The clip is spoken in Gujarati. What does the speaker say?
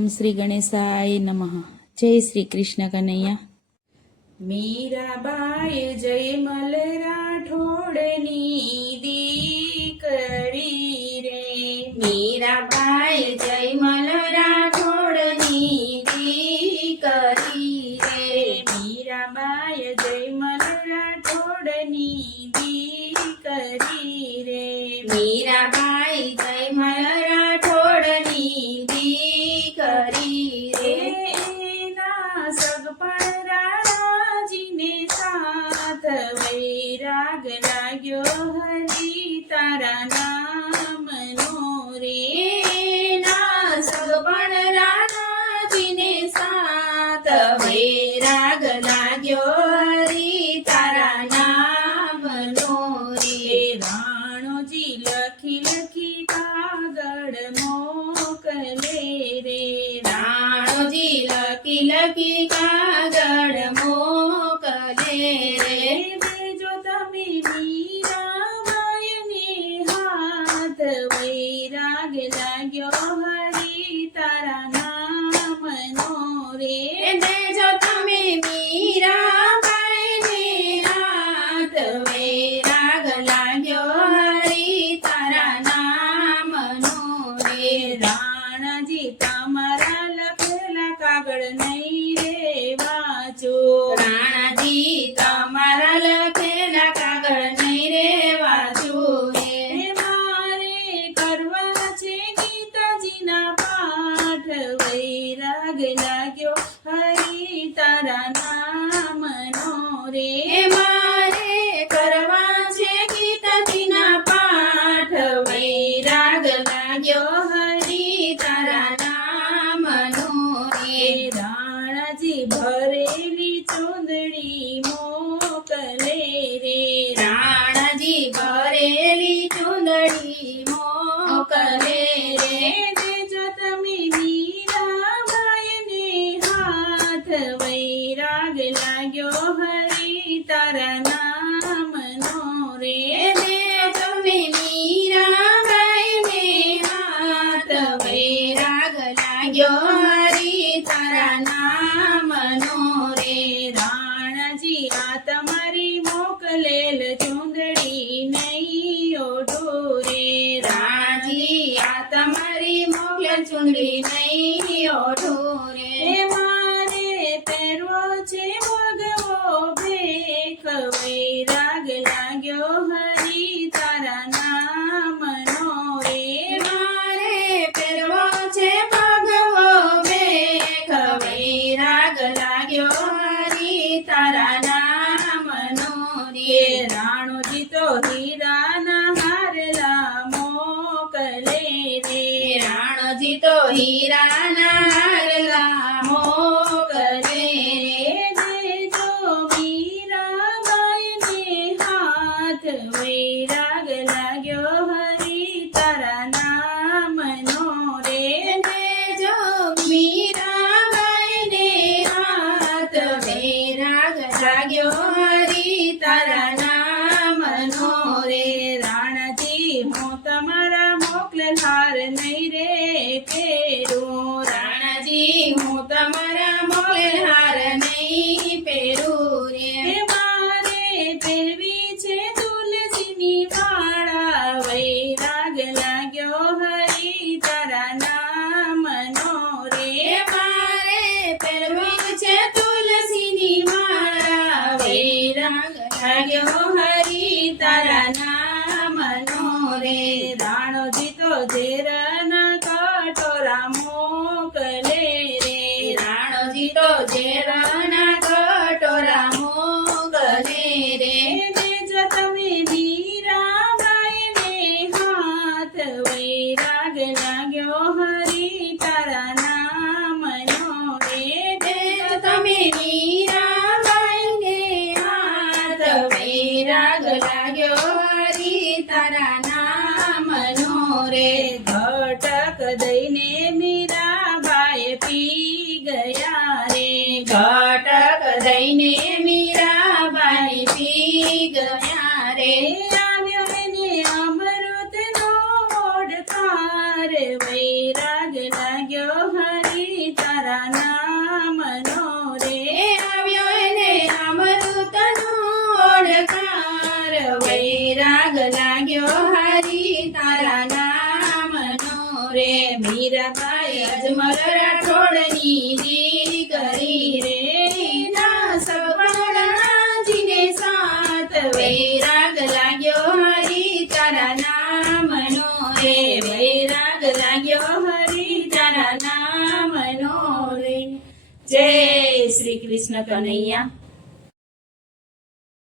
ઓમ શ્રી ગણેશાય નમઃ. જય શ્રી કૃષ્ણ કનૈયા. મીરાબાઈ જયમલ રાઠોડની દીકરી રે. મીરાબાઈ જયમલ રાઠોડની દીકરી રે. મીરાબાઈ જયમલ રાઠોડની દીકરી રે. મીરાબાઈ જયમલ રાઠોડની દીકરી રે. એના સગપણ રાણાજીને સાથ વૈરાગ લાગ્યો હરી તારા નામનો રે. એના સગપણ રાણાજીને સાથ વૈરાગ લાગ્યો હરી તારા નામનો રે. રાણોજી લખી લખી કાગળ મોકલે રે. રાણોજી લખી લખી કાગળ મોકલે રે. દેજો તમે મીરાબાઈને હાથ વૈરાગ લાગ્યો હરી તારા નામનો રે. દેજો તમે મીરાબાઈને હાથ વૈરાગ લાગ્યો હરી તારા નામનો રે. રાણાજી તમારા લખેલા કાગળ નહીં રે વાંચો. રાણાજી તમારા લખેલા કાગળ નહીં રે વાંચું રે. મારે કરવા છે ગીતાજીના પાઠ વૈરાગ લાગ્યો હરી તારા નામનો રે. મારે કરવા છે ગીતાજીના પાઠ વૈરાગ લાગ્યો હરી તારા નામનો રે. રાણાજી ભરેલી ચૂંદડી મોકલે રે. રાણાજી ભરેલી ચૂંદડી મોકલે રે. દેજો તમે મીરાબાઈને હાથ વૈરાગ લાગ્યો હરી તારા નામનો રે. દેજો મીરાબાઈને હાથ વૈરાગ લાગ્યો હરી તારા નામનો રે. રાણાજી આ તમારી મોકલેલ ચૂંદડી નહીં ઓઢો રે. રાણાજી આ તમારી મોકલ ચૂંદડી નહીં ઓઢું રે. મારે પહેરવો છે ભગવો ભેખ વૈરાગ લાગ્યો હરી તારા નામનો રે. મારે પહેરવો છે ભગવો ભેખ વૈરાગ લાગ્યો હરી તારા નામનો રે. રાણોજી તો હીરાના હારલા મોકલે રે. રાણોજી તો હીરાના હારલા મોકલે રે. દેજો મીરાબાઈને હાથ વૈરાગ લાગ્યો હરી તારા નામનો રે. દેજો મીરાબાઈને હાથ વૈરાગ લાગ્યો હરી તારા નામનો રે. રાણાજી હું તમારા મોકલનાર નહીં રે પહેરું. રાણાજી હું તમારા મોકલહાર નહીં પહેરું રે. મારે પહેરવી છે તુલસીની માળા વૈરાગ લાગ્યો હરી તારા નામનો રે. મારે પહેરવી છે તુલસીની માળા વૈરાગ લાગ્યો હરી તારા નામનો રે. રાણોજી તો ઝેરના કટોરા મોકલે રે. રાણોજી તો ઝેરના કટોરા મોકલે રે. દેજો તમે મીરાબાઈને હાથ વૈરાગ લાગ્યો હરી તારા નામનો રે. દેજો તમે મીરાબાઈને હાથ વૈરાગ લાગ્યો હરી તારા નામનો રે. ઘટક દઈને મીરાબાઈ પી ગયા રે. ઘટક દઈને મીરાબાઈ પી ગયા રે. આવ્યો એને અમૃતનો ઓડકાર વૈરાગ લાગ્યો હરી તારા નામનો રે આવ્યો એને અમૃતનો ઓળકાર વૈરાગ લાગ્યો હરી તારા નામનો રે મીરાબાઈ અજમલ રાઠોડની દીકરી રે દાસ પગલાજીને સાથ વૈરાગ લાગ્યો હરી તારા નામનો રે વૈરાગ લાગ્યો હરી તારા નામનો રે જય શ્રી કૃષ્ણ કનૈયા